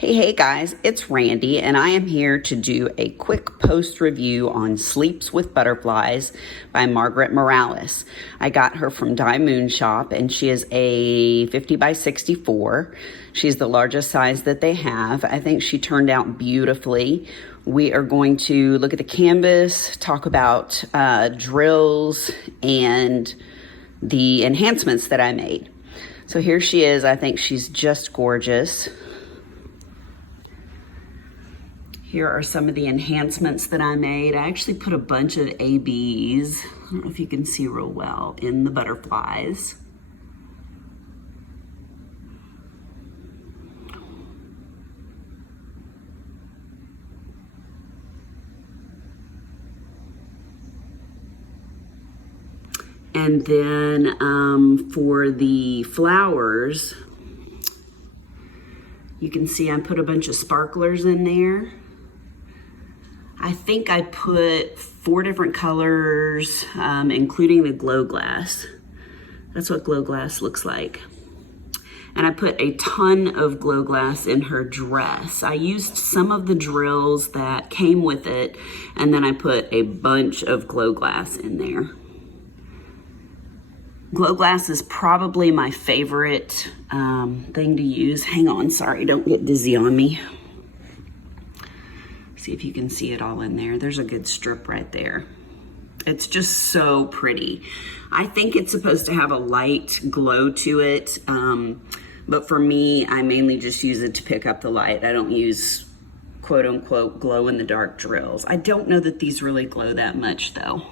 Hey guys, it's Randy, and I am here to do a quick post review on Sleeps with Butterflies by Margaret Morales. I got her from Diymoonshop, and she is a 50 by 64. She's the largest size that they have. I think she turned out beautifully. We are going to look at the canvas, talk about drills, and the enhancements that I made. So here she is. I think she's just gorgeous. Here are some of the enhancements that I made. I actually put a bunch of ABs, I don't know if you can see real well, in the butterflies. And then for the flowers, you can see I put a bunch of sparklers in there. I think I put 4 different colors, including the glow glass. That's what glow glass looks like. And I put a ton of glow glass in her dress. I used some of the drills that came with it, and then I put a bunch of glow glass in there. Glow glass is probably my favorite thing to use. Hang on, sorry, don't get dizzy on me. See if you can see it all in there. There's a good strip right there. It's just so pretty. I think it's supposed to have a light glow to it, but for me, I mainly just use it to pick up the light. I don't use quote unquote glow in the dark drills. I don't know that these really glow that much though.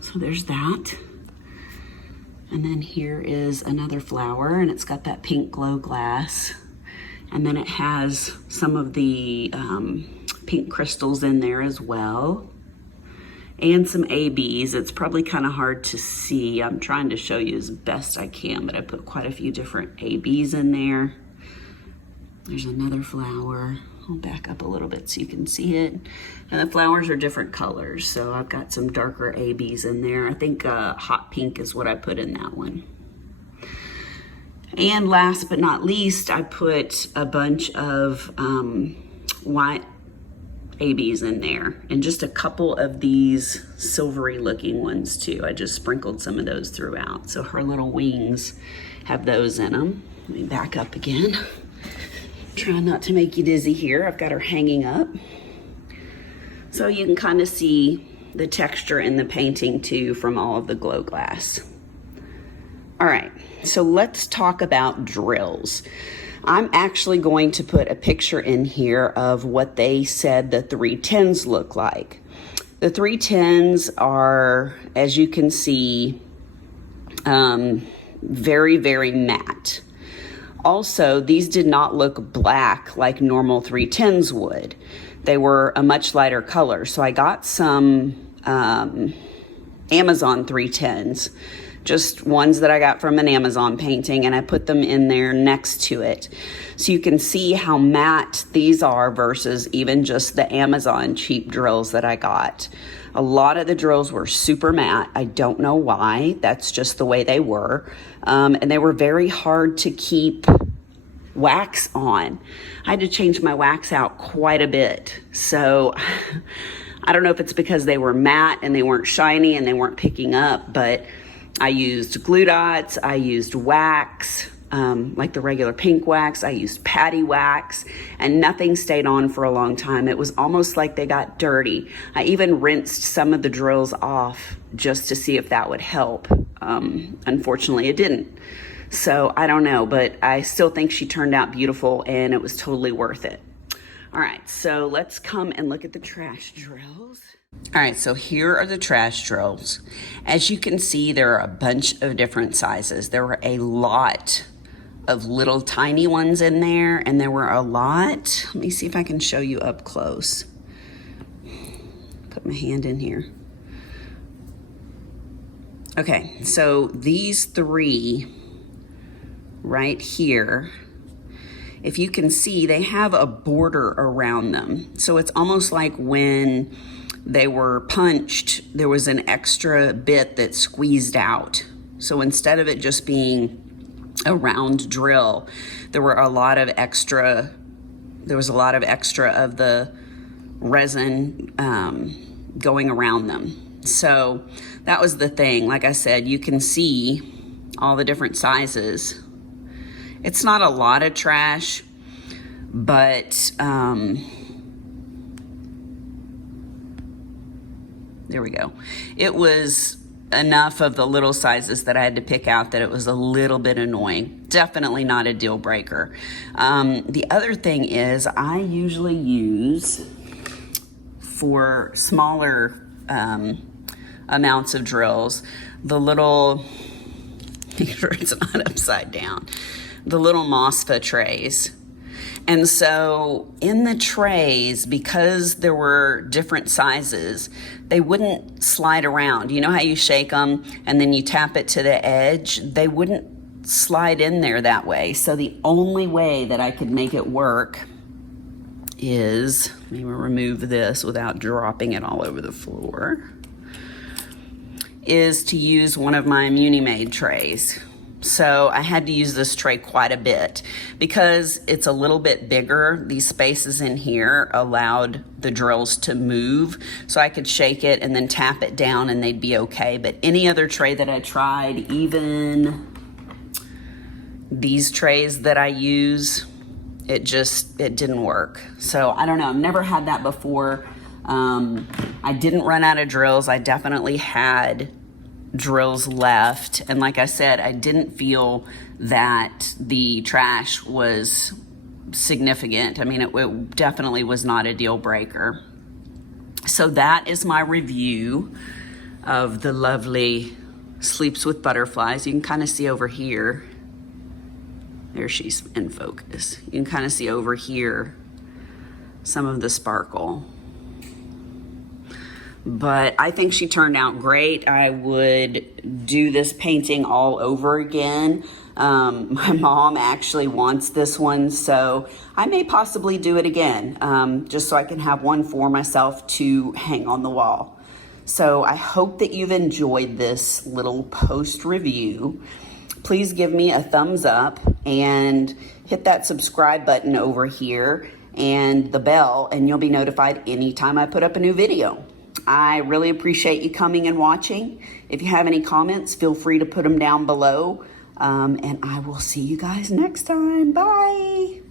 So there's that. And then here is another flower, and it's got that pink glow glass. And then it has some of the pink crystals in there as well. And some ABs. It's probably kind of hard to see. I'm trying to show you as best I can, but I put quite a few different ABs in there. There's another flower. I'll back up a little bit so you can see it. And the flowers are different colors, so I've got some darker ABs in there. I think hot pink is what I put in that one. And last but not least, I put a bunch of white ABs in there, and just a couple of these silvery looking ones too. I just sprinkled some of those throughout. So her little wings have those in them. Let me back up again. Try not to make you dizzy here. I've got her hanging up. So you can kind of see the texture in the painting too from all of the glow glass. All right, so let's talk about drills. I'm actually going to put a picture in here of what they said the 310s look like. The 310s are, as you can see, very, very matte. Also, these did not look black like normal 310s would. They were a much lighter color. So I got some Amazon 310s, just ones that I got from an Amazon painting, and I put them in there next to it. So you can see how matte these are versus even just the Amazon cheap drills that I got. A lot of the drills were super matte. I don't know why. That's just the way they were. And they were very hard to keep wax on. I had to change my wax out quite a bit. So I don't know if it's because they were matte and they weren't shiny and they weren't picking up, but I used glue dots, I used wax, like the regular pink wax, I used patty wax, and nothing stayed on for a long time. It was almost like they got dirty. I even rinsed some of the drills off just to see if that would help. Unfortunately, it didn't. So I don't know, but I still think she turned out beautiful and it was totally worth it. All right, so let's come and look at the trash drills. All right, so here are the trash drills. As you can see, there are a bunch of different sizes. There were a lot of little tiny ones in there, and there were a lot. Let me see if I can show you up close. Put my hand in here. Okay, so these 3 right here, if you can see, they have a border around them. So it's almost like when they were punched, there was an extra bit that squeezed out. So instead of it just being a round drill. There was a lot of extra of the resin going around them. So that was the thing. Like I said, you can see all the different sizes. It's not a lot of trash, but there we go. It was enough of the little sizes that I had to pick out that it was a little bit annoying. Definitely not a deal breaker. The other thing is I usually use, for smaller amounts of drills, the little, make sure it's not upside down, the little MOSFET trays. And so in the trays, because there were different sizes, they wouldn't slide around. You know how you shake them and then you tap it to the edge? They wouldn't slide in there that way. So the only way that I could make it work is, let me remove this without dropping it all over the floor, is to use one of my Muni-Made trays. So I had to use this tray quite a bit because it's a little bit bigger. These spaces in here allowed the drills to move, so I could shake it and then tap it down and they'd be okay. But any other tray that I tried, even these trays that I use, it didn't work. So I don't know, I've never had that before. I didn't run out of drills. I definitely had drills left, and like I said, I didn't feel that the trash was significant. I mean, it definitely was not a deal breaker. So that is my review of the lovely Sleeps with Butterflies. You can kind of see over here, there she's in focus, you can kind of see over here some of the sparkle. But I think she turned out great. I would do this painting all over again. My mom actually wants this one, so I may possibly do it again, just so I can have one for myself to hang on the wall. So I hope that you've enjoyed this little post review. Please give me a thumbs up and hit that subscribe button over here and the bell, and you'll be notified anytime I put up a new video. I really appreciate you coming and watching. If you have any comments, feel free to put them down below. And I will see you guys next time. Bye.